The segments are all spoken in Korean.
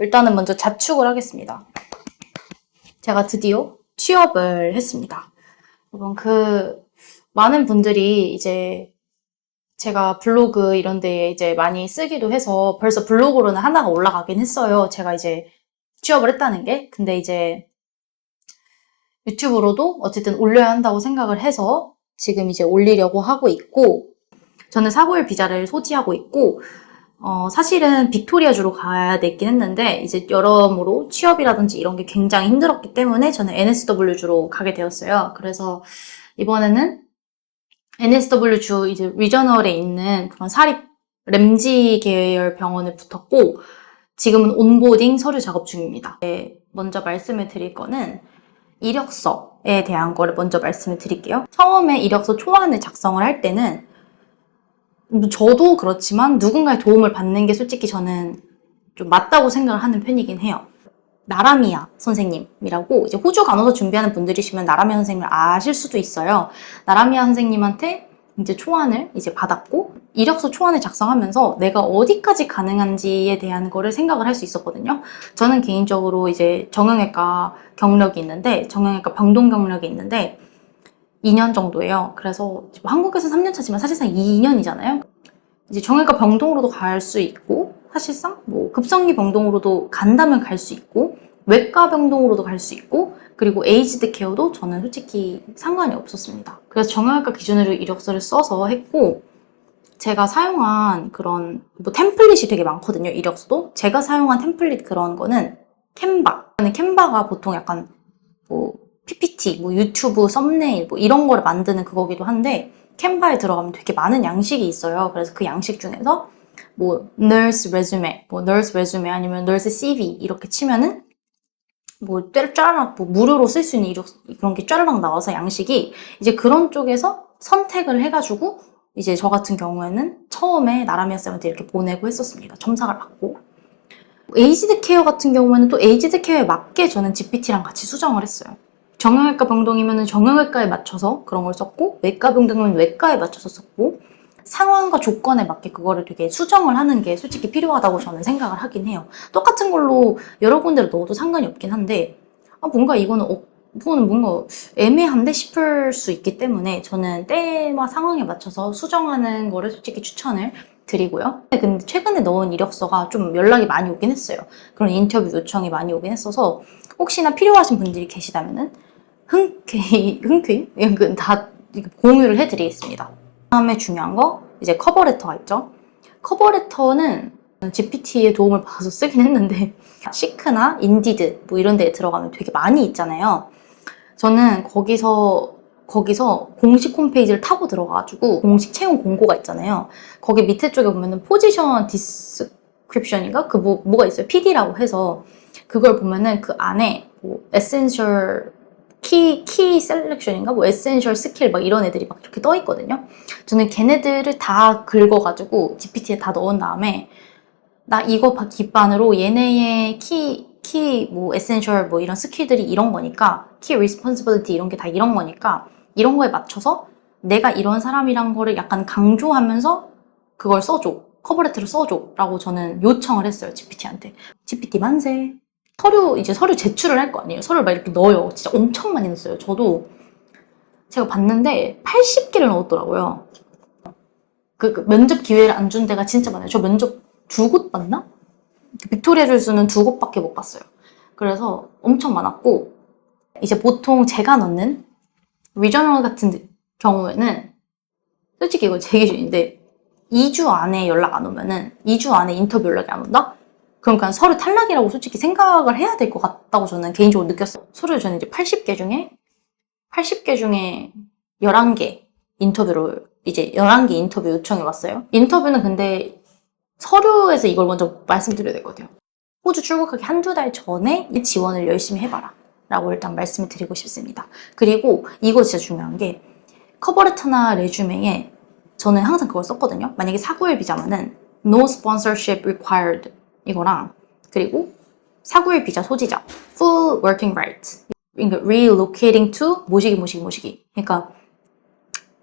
일단은 먼저 자축을 하겠습니다. 제가 드디어 취업을 했습니다. 여러분, 많은 분들이 이제 제가 블로그 이런 데에 이제 많이 쓰기도 해서 벌써 블로그로는 하나가 올라가긴 했어요. 제가 이제 취업을 했다는 게. 근데 이제 유튜브로도 어쨌든 올려야 한다고 생각을 해서 지금 이제 올리려고 하고 있고, 저는 4개월 비자를 소지하고 있고, 사실은 빅토리아주로 가야 됐긴 했는데, 이제 여러모로 취업이라든지 이런 게 굉장히 힘들었기 때문에 저는 NSW주로 가게 되었어요. 그래서 이번에는 NSW주 이제 리저널에 있는 그런 사립 램지 계열 병원을 붙었고, 지금은 온보딩 서류 작업 중입니다. 네, 먼저 말씀을 드릴 거는 이력서에 대한 거를 먼저 말씀을 드릴게요. 처음에 이력서 초안을 작성을 할 때는 저도 그렇지만 누군가의 도움을 받는 게 솔직히 저는 좀 맞다고 생각을 하는 편이긴 해요. 나라미야 선생님이라고 이제 호주 간호사 준비하는 분들이시면 나라미야 선생님을 아실 수도 있어요. 나라미야 선생님한테 이제 초안을 이제 받았고, 이력서 초안을 작성하면서 내가 어디까지 가능한지에 대한 거를 생각을 할 수 있었거든요. 저는 개인적으로 이제 정형외과 경력이 있는데, 정형외과 병동 경력이 있는데 2년 정도예요. 그래서 한국에서 3년 차지만 사실상 2년이잖아요. 이제 정형외과 병동으로도 갈 수 있고, 사실상 뭐 급성기 병동으로도 간다면 갈 수 있고, 외과 병동으로도 갈 수 있고, 그리고 에이지드 케어도 저는 솔직히 상관이 없었습니다. 그래서 정형외과 기준으로 이력서를 써서 했고, 제가 사용한 그런 뭐 템플릿이 되게 많거든요. 이력서도 제가 사용한 템플릿 그런 거는 캔바가 보통 약간 뭐 PPT, 뭐 유튜브 썸네일 뭐 이런 거를 만드는 그거기도 한데, 캔바에 들어가면 되게 많은 양식이 있어요. 그래서 그 양식 중에서 뭐 nurse resume 아니면 nurse CV 이렇게 치면은 뭐 쫘라락 뭐 무료로 쓸 수 있는 이력 그런 게 쫘라락 나와서 양식이 이제 그런 쪽에서 선택을 해가지고 이제 저 같은 경우에는 처음에 나라미아 쌤한테 이렇게 보내고 했었습니다. 첨삭을 받고. 에이지드 케어 같은 경우에는 또 에이지드 케어에 맞게 저는 GPT랑 같이 수정을 했어요. 정형외과 병동이면 정형외과에 맞춰서 그런 걸 썼고, 외과 병동이면 외과에 맞춰서 썼고, 상황과 조건에 맞게 그거를 되게 수정을 하는 게 솔직히 필요하다고 저는 생각을 하긴 해요. 똑같은 걸로 여러 군데를 넣어도 상관이 없긴 한데, 뭔가 이거는 뭔가 애매한데 싶을 수 있기 때문에 저는 때와 상황에 맞춰서 수정하는 거를 솔직히 추천을 드리고요. 근데 최근에 넣은 이력서가 좀 연락이 많이 오긴 했어요. 그런 인터뷰 요청이 많이 오긴 했어서 혹시나 필요하신 분들이 계시다면은 흔쾌히 다 공유를 해드리겠습니다. 다음에 중요한 거 이제 커버레터가 있죠. 커버레터는 GPT의 도움을 받아서 쓰긴 했는데 시크나 인디드 뭐 이런 데에 들어가면 되게 많이 있잖아요. 저는 거기서 공식 홈페이지를 타고 들어가가지고 공식 채용 공고가 있잖아요. 거기 밑에 쪽에 보면은 포지션 디스크립션인가? 뭐가 있어요. PD라고 해서 그걸 보면은 그 안에 뭐 에센셜 키 셀렉션인가? 뭐 에센셜 스킬 막 이런 애들이 막 이렇게 떠 있거든요. 저는 걔네들을 다 긁어가지고 GPT에 다 넣은 다음에 나 이거 기반으로 얘네의 뭐 에센셜 뭐 이런 스킬들이 이런 거니까 키 리스폰시빌리티 이런 게 다 이런 거니까 이런 거에 맞춰서 내가 이런 사람이란 거를 약간 강조하면서 그걸 써줘. 커버레터를 써줘. 라고 저는 요청을 했어요. GPT한테. GPT 만세. 서류 제출을 할 거 아니에요. 서류를 막 이렇게 넣어요. 진짜 엄청 많이 넣었어요. 저도 제가 봤는데 80개를 넣었더라고요. 그 면접 기회를 안 준 데가 진짜 많아요. 저 면접 2곳 봤나? 빅토리아 줄수는 2곳밖에 못 봤어요. 그래서 엄청 많았고, 이제 보통 제가 넣는 리저널 같은 경우에는 솔직히 이거 제 기준인데 2주 안에 연락 안 오면은 2주 안에 인터뷰 연락이 안 온다? 그럼 그냥 서류 탈락이라고 솔직히 생각을 해야 될 것 같다고 저는 개인적으로 느꼈어요. 서류 저는 이제 80개 중에 11개 인터뷰를 이제 11개 인터뷰 요청이 왔어요. 인터뷰는 근데 서류에서 이걸 먼저 말씀드려야 될 것 같아요. 호주 출국하기 1~2달 전에 지원을 열심히 해봐라 라고 일단 말씀을 드리고 싶습니다. 그리고 이거 진짜 중요한 게 커버레터나 레주메에 저는 항상 그걸 썼거든요. 만약에 4~9일 비자면은 No sponsorship required 이거랑, 그리고 4~9일 비자 소지자 Full working rights, 그러니까 relocating to 모시기. 그러니까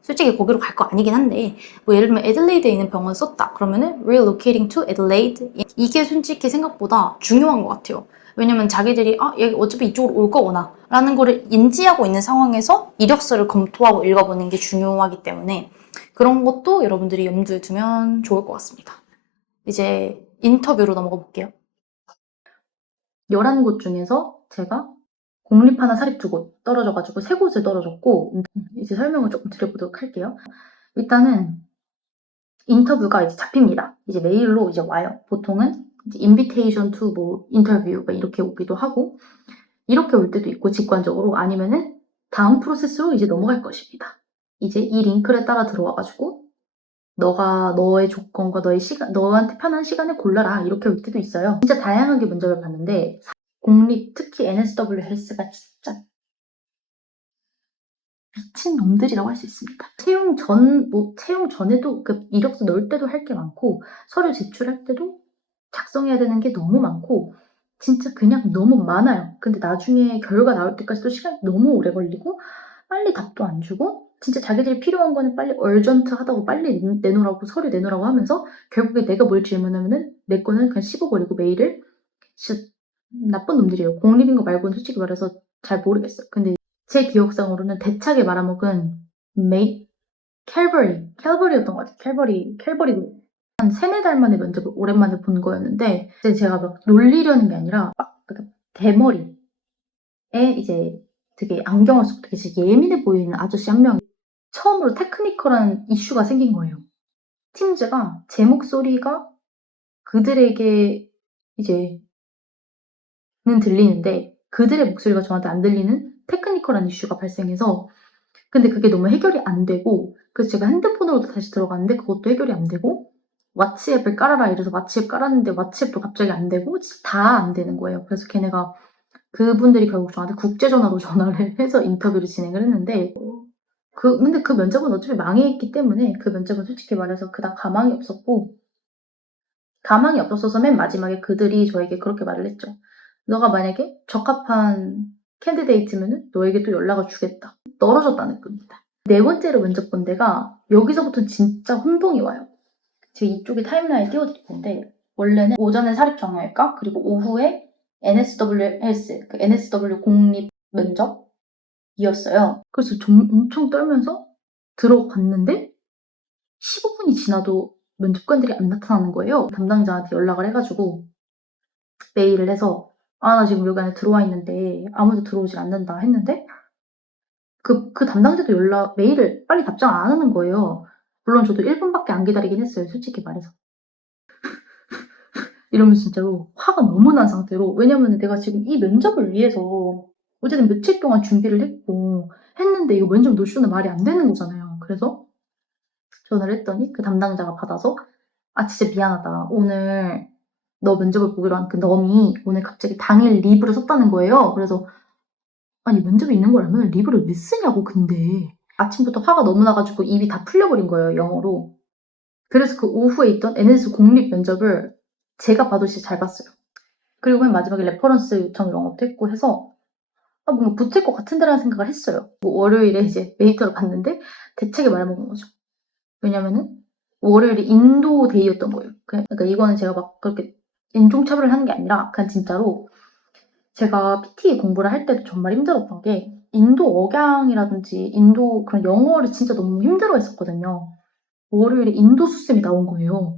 솔직히 거기로 갈 거 아니긴 한데 뭐 예를 들면 애들레이드에 있는 병원 썼다 그러면은 relocating to Adelaide 이게 솔직히 생각보다 중요한 것 같아요. 왜냐면 자기들이 얘 어차피 이쪽으로 올 거구나 라는 거를 인지하고 있는 상황에서 이력서를 검토하고 읽어보는 게 중요하기 때문에 그런 것도 여러분들이 염두에 두면 좋을 것 같습니다. 이제 인터뷰로 넘어가 볼게요. 11곳 중에서 제가 공립 하나 사립 2곳 떨어져가지고 3곳에 떨어졌고 이제 설명을 조금 드려보도록 할게요. 일단은 인터뷰가 이제 잡힙니다. 이제 메일로 이제 와요. 보통은 이제 invitation to 뭐 인터뷰 이렇게 오기도 하고 이렇게 올 때도 있고 직관적으로 아니면은 다음 프로세스로 이제 넘어갈 것입니다. 이제 이 링크를 따라 들어와가지고 너가 너의 조건과 너의 시간, 너한테 편한 시간에 골라라 이렇게 올 때도 있어요. 진짜 다양하게 면접을 봤는데 공립 특히 NSW 헬스가 진짜 미친 놈들이라고 할 수 있습니다. 채용 전에도 그 이력서 넣을 때도 할 게 많고 서류 제출할 때도 작성해야 되는 게 너무 많고 진짜 그냥 너무 많아요. 근데 나중에 결과 나올 때까지도 시간이 너무 오래 걸리고 빨리 답도 안 주고 진짜 자기들이 필요한 거는 빨리 얼전트하다고 빨리 내놓으라고 서류 내놓으라고 하면서 결국에 내가 뭘 질문하면은 내 거는 그냥 씹어버리고 메일을 진짜 나쁜 놈들이에요. 공립인 거 말고는 솔직히 말해서 잘 모르겠어요. 근데 제 기억상으로는 대차게 말아먹은 캘버리였던 것 같아요. 캘버리고 한 3-4달 만에 면접을 오랜만에 본 거였는데 이제 제가 막 놀리려는 게 아니라 막 대머리에 이제 되게 안경을 쓰고 되게 예민해 보이는 아저씨 한 명이 처음으로 테크니컬한 이슈가 생긴 거예요. 팀즈가 제 목소리가 그들에게 이제 는 들리는데 그들의 목소리가 저한테 안 들리는 테크니컬한 이슈가 발생해서 근데 그게 너무 해결이 안 되고 그래서 제가 핸드폰으로도 다시 들어갔는데 그것도 해결이 안 되고 왓츠앱을 깔아라 이래서 왓츠앱 깔았는데 왓츠앱도 갑자기 안 되고 다 안 되는 거예요. 그래서 걔네가 그분들이 결국 저한테 국제전화로 전화를 해서 인터뷰를 진행을 했는데 근데 그 면접은 어차피 망했기 때문에 그 면접은 솔직히 말해서 그닥 가망이 없었어서 맨 마지막에 그들이 저에게 그렇게 말을 했죠. 너가 만약에 적합한 캔디데이트면은 너에게 또 연락을 주겠다. 떨어졌다는 겁니다. 4번째로 면접 본 데가 여기서부터는 진짜 혼동이 와요. 제가 이쪽에 타임라인 띄워드릴 텐데 원래는 오전에 사립정형외과 그리고 오후에 NSW 헬스, 그 NSW 공립 면접이었어요. 그래서 좀 엄청 떨면서 들어갔는데 15분이 지나도 면접관들이 안 나타나는 거예요. 담당자한테 연락을 해가지고 메일을 해서 나 지금 여기 안에 들어와 있는데 아무도 들어오질 않는다 했는데 그 담당자도 메일을 빨리 답장 안 하는 거예요. 물론 저도 1분밖에 안 기다리긴 했어요. 솔직히 말해서. 이러면서 진짜로 화가 너무 난 상태로 왜냐면 내가 지금 이 면접을 위해서 어쨌든 며칠 동안 준비를 했는데 이거 면접 노쇼는 말이 안 되는 거잖아요. 그래서 전화를 했더니 그 담당자가 받아서 진짜 미안하다. 오늘 너 면접을 보기로 한 그 놈이 오늘 갑자기 당일 리브를 썼다는 거예요. 그래서 아니 면접이 있는 걸 알면 리브를 왜 쓰냐고 근데 아침부터 화가 너무 나가지고 입이 다 풀려버린 거예요. 영어로. 그래서 그 오후에 있던 NS 공립 면접을 제가 봐도 진짜 잘 봤어요. 그리고 맨 마지막에 레퍼런스 요청 이런 것도 했고 해서 뭔가 붙을 것 같은데라는 생각을 했어요. 뭐 월요일에 이제 메이터를 봤는데 대책에 말아먹은 거죠. 왜냐면은 월요일이 인도 데이였던 거예요. 그러니까 이거는 제가 막 그렇게 인종차별을 하는 게 아니라 그냥 진짜로 제가 PT 공부를 할 때도 정말 힘들었던 게 인도 억양이라든지 인도 그런 영어를 진짜 너무 힘들어 했었거든요. 월요일에 인도 수쌤이 나온 거예요.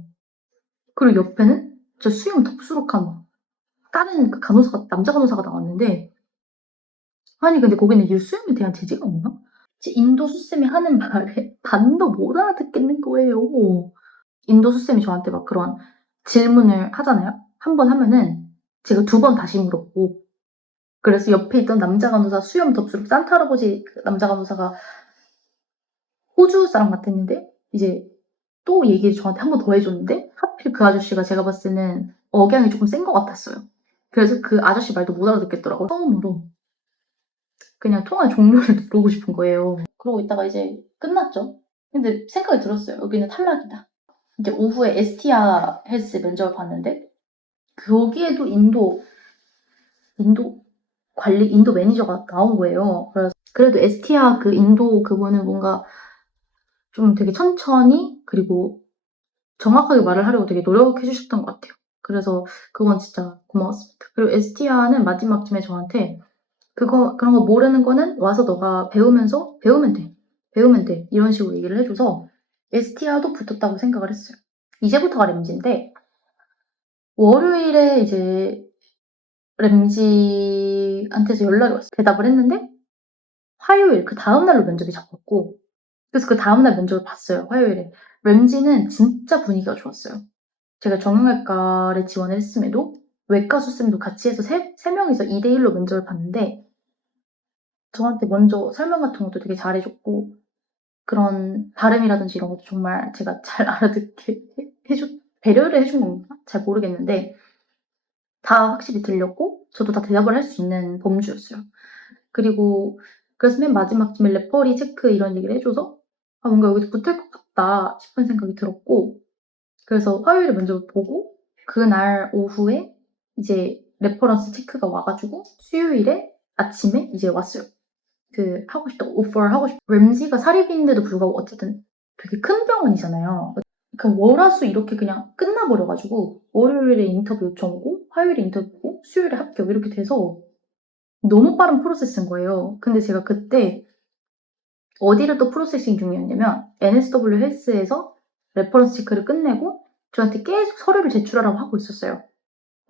그리고 옆에는 저 수영 덥수룩한 다른 그 남자 간호사가 나왔는데 아니 근데 거기는 이 수염에 대한 제지가 없나? 인도 수쌤이 하는 말에 반도 못 알아듣겠는 거예요. 인도 수쌤이 저한테 막 그런 질문을 하잖아요. 한 번 하면은 제가 2번 다시 물어보고 그래서 옆에 있던 남자 간호사 수염 덥수룩 산타 할아버지 남자 간호사가 호주 사람 같았는데 이제 또 얘기를 저한테 한 번 더 해줬는데 하필 그 아저씨가 제가 봤을 때는 억양이 조금 센 것 같았어요. 그래서 그 아저씨 말도 못 알아듣겠더라고요. 처음으로 그냥 통화 종료를 누르고 싶은 거예요. 그러고 있다가 이제 끝났죠. 근데 생각이 들었어요. 여기는 탈락이다. 이제 오후에 에스티아 헬스 면접을 봤는데 거기에도 인도 매니저가 나온 거예요. 그래서 그래도 에스티아 그 인도 그분은 뭔가 좀 되게 천천히 그리고 정확하게 말을 하려고 되게 노력해 주셨던 것 같아요. 그래서 그건 진짜 고마웠습니다. 그리고 에스티아는 마지막쯤에 저한테 그런 거 모르는 거는 와서 너가 배우면서 배우면 돼. 배우면 돼. 이런 식으로 얘기를 해줘서 에스티아도 붙었다고 생각을 했어요. 이제부터가 램지인데 월요일에 이제 램지한테서 연락이 왔어요. 대답을 했는데 화요일 그 다음날로 면접이 잡혔고 그래서 그 다음날 면접을 봤어요. 화요일에. 램지는 진짜 분위기가 좋았어요. 제가 정형외과를 지원을 했음에도 외과 수쌤도 같이 해서 세 명이서 2대1로 면접을 봤는데 저한테 먼저 설명 같은 것도 되게 잘해줬고 그런 발음이라든지 이런 것도 정말 제가 잘 알아듣게 배려를 해준 건가? 잘 모르겠는데 다 확실히 들렸고 저도 다 대답을 할 수 있는 범주였어요. 그리고 그래서 맨 마지막쯤에 레퍼리 체크 이런 얘기를 해줘서 아, 뭔가 여기서 붙을 것 같다 싶은 생각이 들었고 그래서 화요일에 면접을 보고 그날 오후에 이제 레퍼런스 체크가 와가지고 수요일에 아침에 이제 왔어요. 그 하고 싶다 오퍼를 하고 싶. 램지가 사립인데도 불구하고 어쨌든 되게 큰 병원이잖아요. 그 월화수 이렇게 그냥 끝나버려가지고 월요일에 인터뷰 요청 오고 화요일에 인터뷰 오고 수요일에 합격 이렇게 돼서 너무 빠른 프로세스인 거예요. 근데 제가 그때 어디를 또 프로세싱 중이었냐면 NSW 헬스에서 레퍼런스 체크를 끝내고 저한테 계속 서류를 제출하라고 하고 있었어요.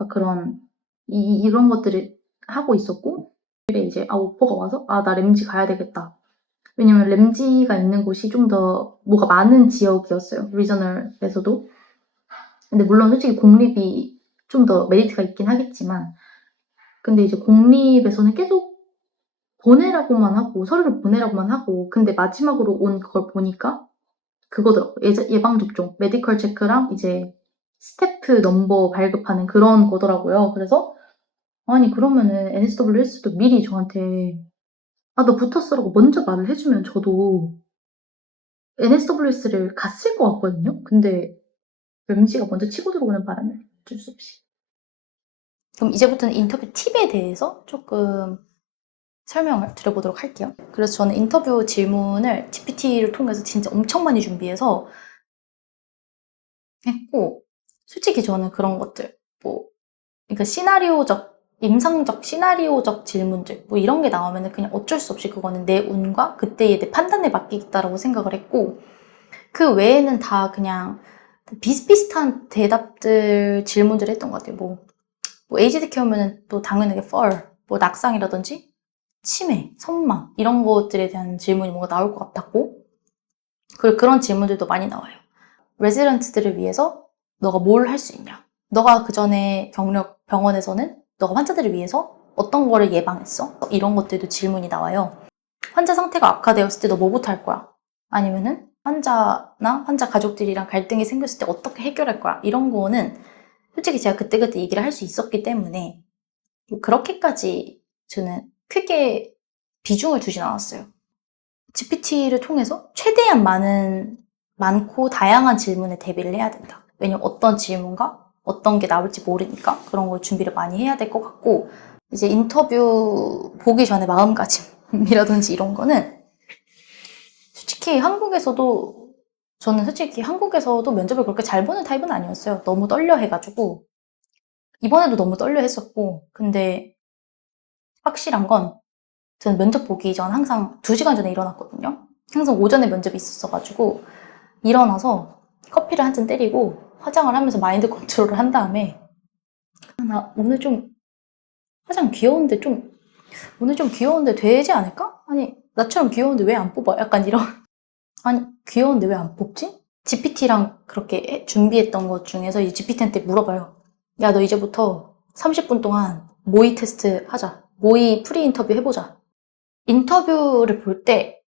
그런 이런 것들을 하고 있었고 이제 오퍼가 와서 나 램지 가야 되겠다. 왜냐면 램지가 있는 곳이 좀 더 뭐가 많은 지역이었어요. 리저널에서도. 근데 물론 솔직히 공립이 좀 더 메리트가 있긴 하겠지만 근데 이제 공립에서는 계속 보내라고만 하고 서류를 보내라고만 하고 근데 마지막으로 온 그걸 보니까 그거더라고요. 예방접종, 메디컬 체크랑 이제 스태프 넘버 발급하는 그런 거더라고요. 그래서 아니 그러면은 NSWS도 미리 저한테 너 붙었어라고 먼저 말을 해주면 저도 NSWS를 갔을 것 같거든요. 근데 램지가 먼저 치고 들어오는 바람에 어쩔 수 없이. 그럼 이제부터는 인터뷰 팁에 대해서 조금 설명을 드려보도록 할게요. 그래서 저는 인터뷰 질문을 GPT를 통해서 진짜 엄청 많이 준비해서 했고 솔직히 저는 그런 것들 그러니까 임상적 시나리오적 질문들 이런 게 나오면 그냥 어쩔 수 없이 그거는 내 운과 그때의 내 판단에 맡기겠다라고 생각을 했고 그 외에는 다 그냥 비슷비슷한 대답들 질문들을 했던 것 같아요. 에이지드 케어면은 또 당연하게 fall, 낙상이라든지 치매, 선망 이런 것들에 대한 질문이 뭔가 나올 것 같았고 그리고 그런 질문들도 많이 나와요. 레지던트들을 위해서 너가 뭘 할 수 있냐? 너가 그 전에 경력 병원에서는 너가 환자들을 위해서 어떤 거를 예방했어? 이런 것들도 질문이 나와요. 환자 상태가 악화되었을 때 너 뭐부터 할 거야? 아니면은 환자나 환자 가족들이랑 갈등이 생겼을 때 어떻게 해결할 거야? 이런 거는 솔직히 제가 그때그때 얘기를 할 수 있었기 때문에 그렇게까지 저는 크게 비중을 두진 않았어요. GPT를 통해서 최대한 많고 다양한 질문에 대비를 해야 된다. 왜냐면 어떤 질문과 어떤 게 나올지 모르니까 그런 걸 준비를 많이 해야 될 것 같고 이제 인터뷰 보기 전에 마음가짐이라든지 이런 거는 솔직히 저는 솔직히 한국에서도 면접을 그렇게 잘 보는 타입은 아니었어요. 너무 떨려 해가지고 이번에도 너무 떨려 했었고 근데 확실한 건 저는 면접 보기 전 항상 2시간 전에 일어났거든요. 항상 오전에 면접이 있었어가지고 일어나서 커피를 한 잔 때리고 화장을 하면서 마인드 컨트롤을 한 다음에 나 오늘 좀 화장 귀여운데 오늘 좀 귀여운데 되지 않을까? 아니 나처럼 귀여운데 왜 안 뽑아? 약간 이런 아니 귀여운데 왜 안 뽑지? GPT랑 그렇게 준비했던 것 중에서 이 GPT한테 물어봐요. 야 너 이제부터 30분 동안 모의 테스트 하자. 모의 프리 인터뷰 해보자. 인터뷰를 볼 때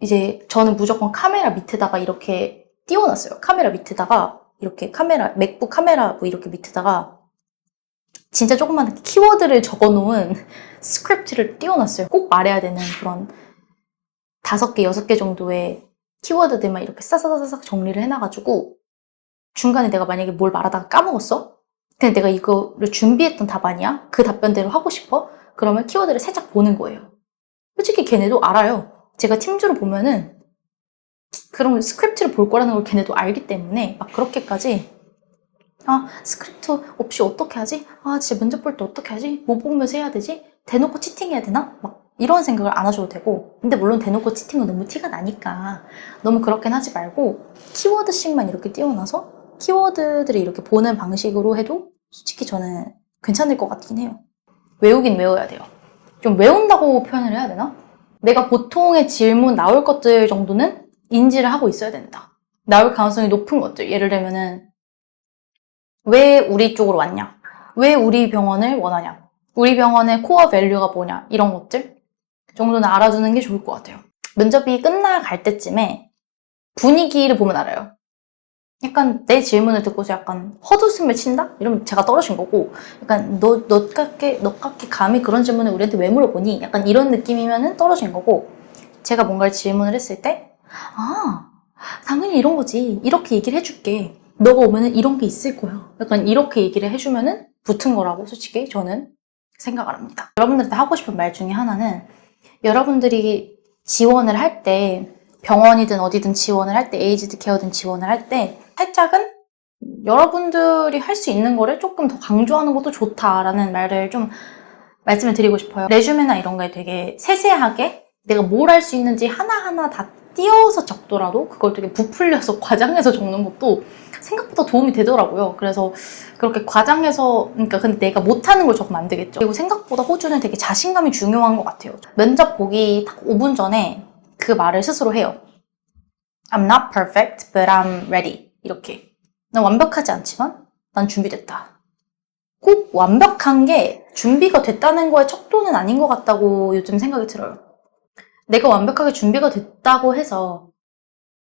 이제 저는 무조건 카메라 밑에다가 이렇게 띄워놨어요. 카메라 밑에다가 이렇게 맥북 카메라 이렇게 밑에다가 진짜 조그만 키워드를 적어놓은 스크립트를 띄워놨어요. 꼭 말해야 되는 그런 5개, 6개 정도의 키워드들만 이렇게 싸싸싸싹 정리를 해놔가지고 중간에 내가 만약에 뭘 말하다가 까먹었어? 근데 내가 이거를 준비했던 답안이야? 그 답변대로 하고 싶어? 그러면 키워드를 살짝 보는 거예요. 솔직히 걔네도 알아요. 제가 팀주로 보면은 그런 스크립트를 볼 거라는 걸 걔네도 알기 때문에 막 그렇게까지 스크립트 없이 어떻게 하지? 진짜 면접 볼 때 어떻게 하지? 뭐 보면서 해야 되지? 대놓고 치팅해야 되나? 막 이런 생각을 안 하셔도 되고, 근데 물론 대놓고 치팅은 너무 티가 나니까 너무 그렇게는 하지 말고 키워드씩만 이렇게 띄워놔서 키워드들을 이렇게 보는 방식으로 해도 솔직히 저는 괜찮을 것 같긴 해요. 외우긴 외워야 돼요. 좀 외운다고 표현을 해야 되나? 내가 보통의 질문 나올 것들 정도는 인지를 하고 있어야 된다. 나올 가능성이 높은 것들. 예를 들면은 왜 우리 쪽으로 왔냐? 왜 우리 병원을 원하냐? 우리 병원의 코어 밸류가 뭐냐? 이런 것들 정도는 알아두는 게 좋을 것 같아요. 면접이 끝나갈 때쯤에 분위기를 보면 알아요. 약간 내 질문을 듣고서 약간 헛웃음을 친다? 이러면 제가 떨어진 거고, 약간 너같게 감히 그런 질문을 우리한테 왜 물어보니? 약간 이런 느낌이면은 떨어진 거고, 제가 뭔가를 질문을 했을 때 당연히 이런 거지. 이렇게 얘기를 해줄게. 너가 오면은 이런 게 있을 거야. 약간 이렇게 얘기를 해주면은 붙은 거라고 솔직히 저는 생각을 합니다. 여러분들한테 하고 싶은 말 중에 하나는, 여러분들이 지원을 할 때, 병원이든 어디든 지원을 할 때, 에이지드 케어든 지원을 할 때 살짝은 여러분들이 할 수 있는 거를 조금 더 강조하는 것도 좋다라는 말을 좀 말씀을 드리고 싶어요. 레주메나 이런 거에 되게 세세하게 내가 뭘 할 수 있는지 하나하나 다 띄워서 적더라도 그걸 되게 부풀려서 과장해서 적는 것도 생각보다 도움이 되더라고요. 그래서 그렇게 과장해서, 그러니까 근데 내가 못하는 걸 적으면 안 되겠죠. 그리고 생각보다 호주는 되게 자신감이 중요한 것 같아요. 면접 보기 딱 5분 전에 그 말을 스스로 해요. I'm not perfect, but I'm ready. 이렇게. 난 완벽하지 않지만 난 준비됐다. 꼭 완벽한 게 준비가 됐다는 거의 척도는 아닌 것 같다고 요즘 생각이 들어요. 내가 완벽하게 준비가 됐다고 해서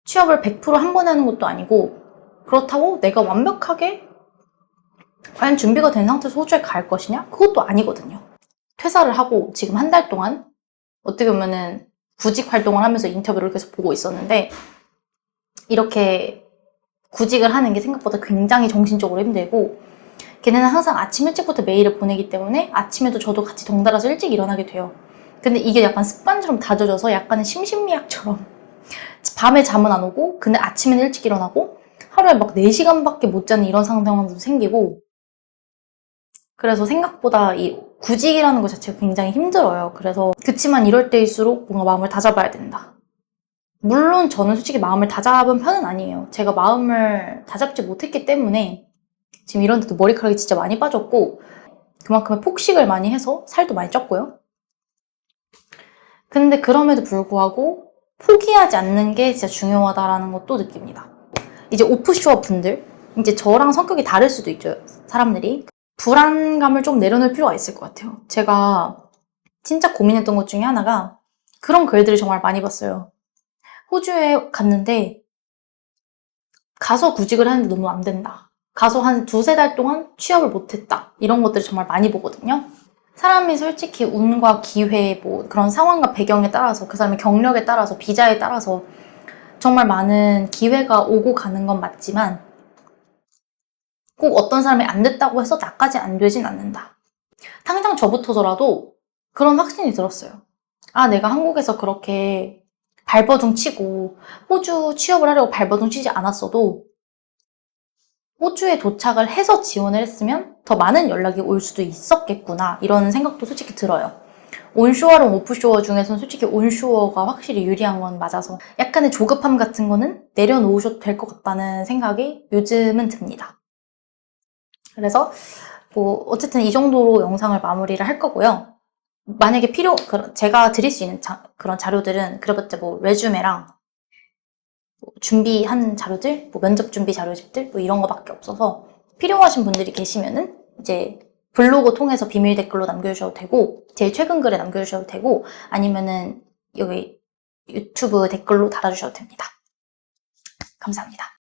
취업을 100% 한 번에 하는 것도 아니고, 그렇다고 내가 완벽하게 과연 준비가 된 상태에서 호주에 갈 것이냐? 그것도 아니거든요. 퇴사를 하고 지금 한 달 동안 어떻게 보면은 구직 활동을 하면서 인터뷰를 계속 보고 있었는데, 이렇게 구직을 하는 게 생각보다 굉장히 정신적으로 힘들고, 걔네는 항상 아침 일찍부터 메일을 보내기 때문에 아침에도 저도 같이 덩달아서 일찍 일어나게 돼요. 근데 이게 약간 습관처럼 다져져서 약간의 심신미약처럼 밤에 잠은 안 오고 근데 아침에는 일찍 일어나고 하루에 막 4시간밖에 못 자는 이런 상황도 생기고, 그래서 생각보다 이 구직이라는 것 자체가 굉장히 힘들어요. 그래서 그치만 이럴 때일수록 뭔가 마음을 다잡아야 된다. 물론 저는 솔직히 마음을 다잡은 편은 아니에요. 제가 마음을 다잡지 못했기 때문에 지금 이런 데도 머리카락이 진짜 많이 빠졌고, 그만큼 폭식을 많이 해서 살도 많이 쪘고요. 근데 그럼에도 불구하고 포기하지 않는 게 진짜 중요하다라는 것도 느낍니다. 이제 오프쇼어 분들, 이제 저랑 성격이 다를 수도 있죠, 사람들이. 불안감을 좀 내려놓을 필요가 있을 것 같아요. 제가 진짜 고민했던 것 중에 하나가 그런 글들을 정말 많이 봤어요. 호주에 갔는데 가서 구직을 하는데 너무 안 된다. 가서 한 2-3달 동안 취업을 못했다. 이런 것들을 정말 많이 보거든요. 사람이 솔직히 운과 기회, 뭐 그런 상황과 배경에 따라서, 그 사람의 경력에 따라서, 비자에 따라서 정말 많은 기회가 오고 가는 건 맞지만 꼭 어떤 사람이 안 됐다고 해서 나까지 안 되진 않는다. 당장 저부터더라도 그런 확신이 들었어요. 내가 한국에서 그렇게 발버둥 치고 호주 취업을 하려고 발버둥 치지 않았어도 호주에 도착을 해서 지원을 했으면 더 많은 연락이 올 수도 있었겠구나, 이런 생각도 솔직히 들어요. 온쇼어랑 오프쇼어 중에서는 솔직히 온쇼어가 확실히 유리한 건 맞아서 약간의 조급함 같은 거는 내려놓으셔도 될 것 같다는 생각이 요즘은 듭니다. 그래서 뭐 어쨌든 이 정도로 영상을 마무리를 할 거고요. 만약에 제가 드릴 수 있는 그런 자료들은 그래봤자 뭐 레주메랑 뭐 준비한 자료들, 뭐 면접 준비 자료집들 뭐 이런 거밖에 없어서, 필요하신 분들이 계시면은 이제 블로그 통해서 비밀 댓글로 남겨주셔도 되고, 제일 최근 글에 남겨주셔도 되고, 아니면은 여기 유튜브 댓글로 달아주셔도 됩니다. 감사합니다.